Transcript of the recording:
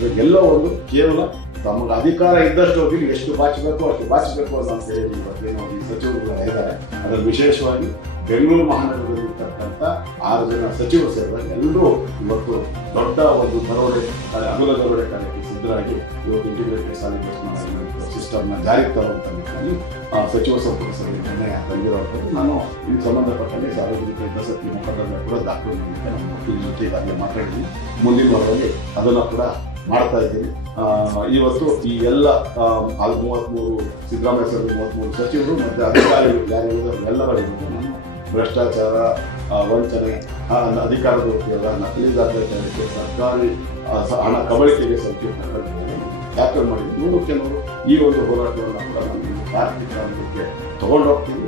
ಅಂದರೆ ಎಲ್ಲ ಒಂದು ಕೇವಲ ತಮಗೆ ಅಧಿಕಾರ ಇದ್ದಷ್ಟು ಹೋಗಿ ಎಷ್ಟು ಬಾಚಬೇಕು ಅಷ್ಟು ಬಾಚಬೇಕು ಅಂತ ಹೇಳಿ ಇವತ್ತೇನು ಈ ಸಚಿವರುಗಳು ಇದ್ದಾರೆ ಅದರಲ್ಲಿ ವಿಶೇಷವಾಗಿ ಬೆಂಗಳೂರು ಮಹಾನಗರದಲ್ಲಿ ಇರ್ತಕ್ಕಂಥ ಆರು ಜನ ಸಚಿವರು ಸೇರಿದಾಗ ಎಲ್ಲರೂ ಇವತ್ತು ದೊಡ್ಡ ಒಂದು ದರೋಡೆ ಅಗಲ ದರೋಡೆ ಕಾರ್ಯಕ್ಕೆ ಸಿದ್ಧರಾಗಿ ಇವತ್ತು ಇಂಟಿಗ್ರೇಟೆಡ್ ಮ್ಯಾನೇಜ್ಮೆಂಟ್ ಸಿಸ್ಟಮ್ನ ಜಾರಿಗೆ ತರುವಂಥ ನಿಟ್ಟಿನಲ್ಲಿ ಆ, ಸಚಿವ ಸಂಪುಟ ಸಭೆ ನಿರ್ಣಯ ತಂದಿರುವಂಥದ್ದು. ನಾನು ಈ ಸಂಬಂಧಪಟ್ಟಂತೆ ಸಾರ್ವಜನಿಕ ಹಿತಾಸಕ್ತಿ ಮೊಕದ್ದಮೆ ಕೂಡ ದಾಖಲು ನಮ್ಮ ಜೊತೆ ಈಗಾಗಲೇ ಮಾತಾಡಿದ್ದೀನಿ. ಮುಂದಿನ ವಾರದಲ್ಲಿ ಅದನ್ನು ಕೂಡ ಮಾಡ್ತಾ ಇದ್ದೀನಿ. ಇವತ್ತು ಈ ಎಲ್ಲ ಅದು ಮೂವತ್ತ್ಮೂರು ಸಿದ್ದರಾಮಯ್ಯ ಸರ್ ಮೂವತ್ತ್ಮೂರು ಸಚಿವರು ಮತ್ತು ಅಧಿಕಾರಿಗಳು ಯಾರಿದ್ದಾರೆ ಎಲ್ಲರ ಭ್ರಷ್ಟಾಚಾರ ವಂಚನೆ ಅಧಿಕಾರದ ಉಪಯೋಗ ನಕಲಿ ದಾಖಲೆ ಸರ್ಕಾರಿ ಹಣ ಕಬಳಿಕೆಗೆ ಸಂಕೀರ್ಣ ಯಾಕೆ ಮಾಡಿದ್ದು ನೂರಕ್ಕೆ ನೂರು ಈ ಒಂದು ಹೋರಾಟವನ್ನು ಕೂಡ ನಾನು ಕಾರ್ಮಿಕ ತಗೊಂಡೋಗ್ತೀನಿ.